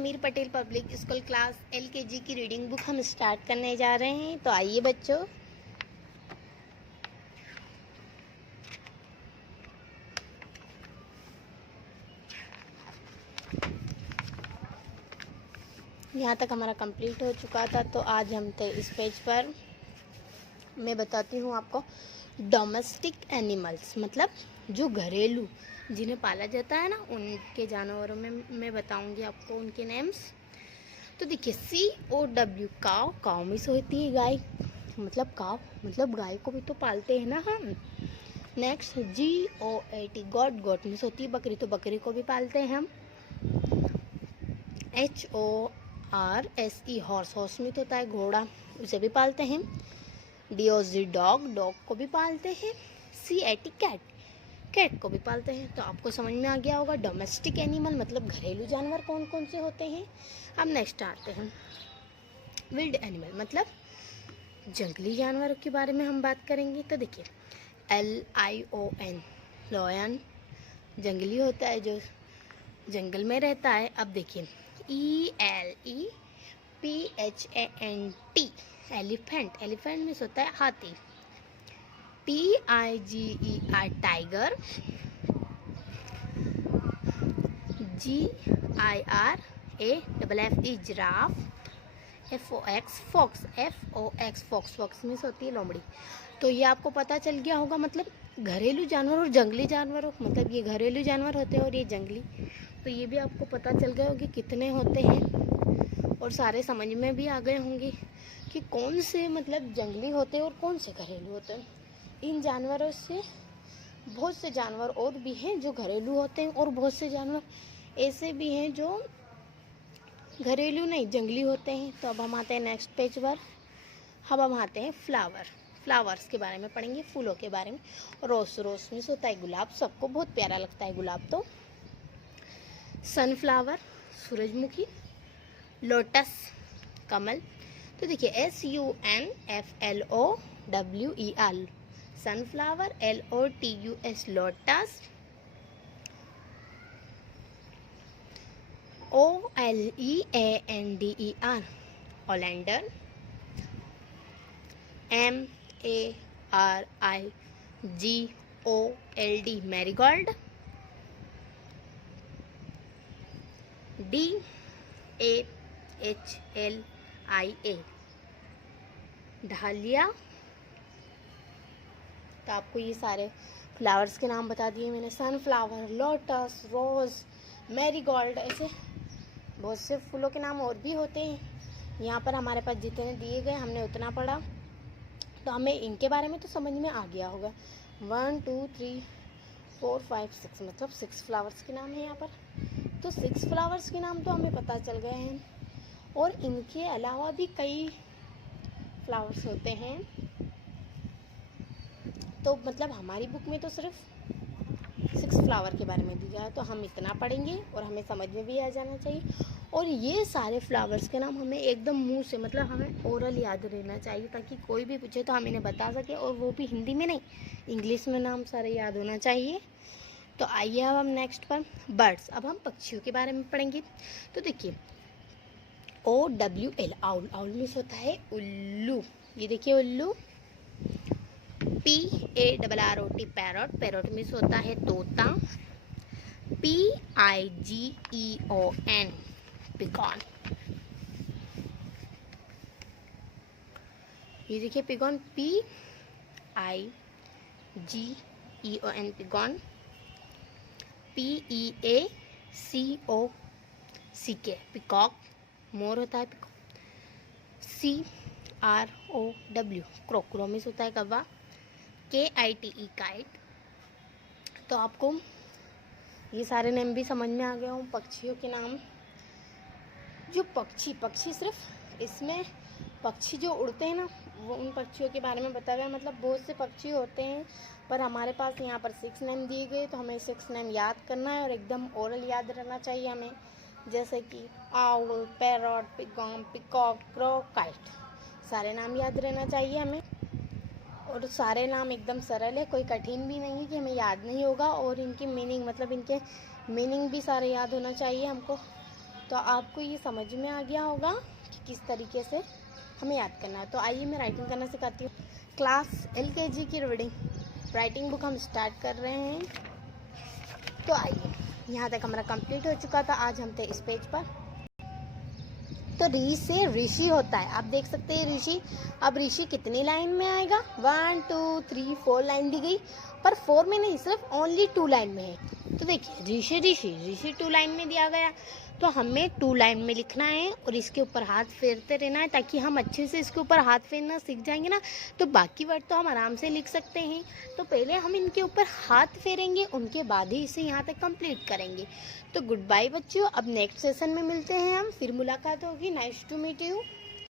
Sameer Patel public school class LKG की reading book हम start करने जा रहे हैं। तो आइए बच्चों, यहाँ तक हमारा कंप्लीट हो चुका था। तो आज हम थे इस पेज पर। मैं बताती हूँ आपको डोमेस्टिक एनिमल्स, मतलब जो घरेलू जिन्हें पाला जाता है ना, उनके जानवरों में मैं बताऊँगी आपको उनके नेम्स। तो देखिए COW काव, काव में से होती है गाय, मतलब काव मतलब गाय को भी तो पालते हैं ना हम। नेक्स्ट GOAT गॉट, गॉट में से होती है बकरी, तो बकरी को भी पालते हैं हम। HORSE हॉर्स, हॉर्स में तो होता है घोड़ा, उसे भी पालते हैं। DOG डॉग, डॉग को भी पालते हैं। CAT कैट, कैट को भी पालते हैं। तो आपको समझ में आ गया होगा डोमेस्टिक एनिमल मतलब घरेलू जानवर कौन कौन से होते हैं। अब नेक्स्ट आते हैं विल्ड एनिमल, मतलब जंगली जानवरों के बारे में हम बात करेंगे। तो देखिए LION लॉयन जंगली होता है, जो जंगल में रहता है। अब देखिए ELEPHANT एलिफेंट, एलिफेंट में होता है हाथी। TIGER tiger. GIRAFFE giraffe. FOX fox, fox, fox में होती है लोमड़ी। तो ये आपको पता चल गया होगा, मतलब घरेलू जानवर और जंगली जानवर, मतलब ये घरेलू जानवर होते हैं और ये जंगली। तो ये भी आपको पता चल गया होगा कि कितने होते हैं, और सारे समझ में भी आ गए होंगे कि कौन से मतलब जंगली होते हैं और कौन से घरेलू होते हैं। इन जानवरों से बहुत से जानवर और भी हैं जो घरेलू होते हैं, और बहुत से जानवर ऐसे भी हैं जो घरेलू नहीं जंगली होते हैं। तो अब हम आते हैं नेक्स्ट पेज पर। अब हम आते हैं फ्लावर्स के बारे में पढ़ेंगे, फूलों के बारे में। रोज, रोज में होता है गुलाब, सबको बहुत प्यारा लगता है गुलाब। तो सनफ्लावर सूरजमुखी। लोटस कमल। तो देखिए SUNFLOWER sunflower. LOTUS lotus. OLEANDER ओलेंडर। MARIGOLD marigold. DAHLIA डालिया। तो आपको ये सारे फ्लावर्स के नाम बता दिए मैंने, सनफ्लावर, लोटस, रोज़, मैरीगोल्ड, ऐसे बहुत से फूलों के नाम और भी होते हैं। यहाँ पर हमारे पास जितने दिए गए हमने उतना पढ़ा, तो हमें इनके बारे में तो समझ में आ गया होगा। 1 2 3 4 5 6 मतलब 6 फ्लावर्स के नाम है यहाँ पर। तो 6 फ्लावर्स के नाम तो हमें पता चल गए हैं, और इनके अलावा भी कई फ्लावर्स होते हैं। तो मतलब हमारी बुक में तो सिर्फ 6 फ्लावर के बारे में दिया है, तो हम इतना पढ़ेंगे और हमें समझ में भी आ जाना चाहिए। और ये सारे फ्लावर्स के नाम हमें एकदम मुंह से, मतलब हमें ओरल याद रहना चाहिए, ताकि कोई भी पूछे तो हम इन्हें बता सके, और वो भी हिंदी में नहीं, इंग्लिश में नाम सारे याद होना चाहिए। तो आइए अब हम नेक्स्ट पर बर्ड्स, अब हम पक्षियों के बारे में पढ़ेंगे। तो देखिए OWL आउल, आउल में होता है उल्लू, ये देखिए उल्लू। PARROT पैरट, पैरट में होता है तोता। PIGEON पिगॉन, ये देखिए पिगॉन। PIGEON पिगॉन। PEACOCK पिकॉक, मोर होता है पिकॉक। CROW क्रोक्रो में होता है कौवा। KITE kite. तो आपको ये सारे नेम भी समझ में आ गया हूँ पक्षियों के नाम। जो पक्षी सिर्फ इसमें पक्षी जो उड़ते हैं ना, वो उन पक्षियों के बारे में बताया गया, मतलब बहुत से पक्षी होते हैं, पर हमारे पास यहाँ पर 6 नेम दिए गए, तो हमें 6 नेम याद करना है और एकदम ओरल याद रहना चाहिए हमें। जैसे कि owl, parrot, pigeon, peacock, crow, kite, सारे नाम याद रहना चाहिए हमें। और सारे नाम एकदम सरल है, कोई कठिन भी नहीं है कि हमें याद नहीं होगा। और इनकी मीनिंग, मतलब इनके मीनिंग भी सारे याद होना चाहिए हमको। तो आपको ये समझ में आ गया होगा कि किस तरीके से हमें याद करना है। तो आइए मैं राइटिंग करना सिखाती हूँ। क्लास LKG की राइटिंग बुक हम स्टार्ट कर रहे हैं। तो आइए, यहाँ तक हमारा कंप्लीट हो चुका था। आज हम थे इस पेज पर। तो री से ऋषि होता है, आप देख सकते हैं ऋषि। अब ऋषि कितनी लाइन में आएगा? 1 2 3 4 लाइन दी गई, पर 4 में नहीं, सिर्फ ओनली 2 लाइन में है। तो देखिए ऋषि ऋषि ऋषि 2 लाइन में दिया गया, तो हमें 2 लाइन में लिखना है और इसके ऊपर हाथ फेरते रहना है, ताकि हम अच्छे से इसके ऊपर हाथ फेरना सीख जाएंगे ना, तो बाकी वर्ड तो हम आराम से लिख सकते हैं। तो पहले हम इनके ऊपर हाथ फेरेंगे, उनके बाद ही इसे यहाँ तक कंप्लीट करेंगे। तो गुड बाय बच्चों, अब नेक्स्ट सेशन में मिलते हैं हम, फिर मुलाकात होगी। Nice to meet you.